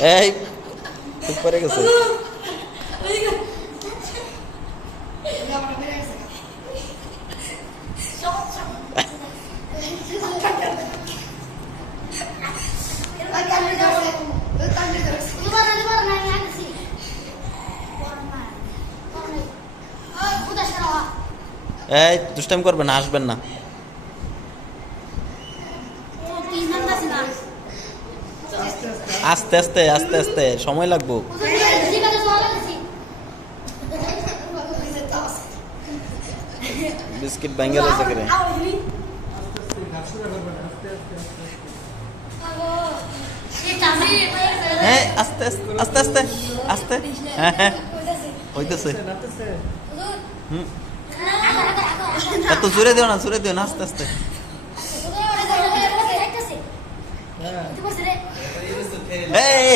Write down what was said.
এই চুপ করে গেছে। এই দুষ্টাইম করবেন না, আসবেন না। আস্তে আস্তে আস্তে আস্তে সময় লাগবো। বিস্কিট ব্যাঙ্গেল আছে করে। হ্যাঁ আস্তে আস্তে আস্তে আস্তে আস্তে। হ্যাঁ হ্যাঁ হইতেছে। এত জোরে দিও না, জোরে দিও না, আস্তে আস্তে। এই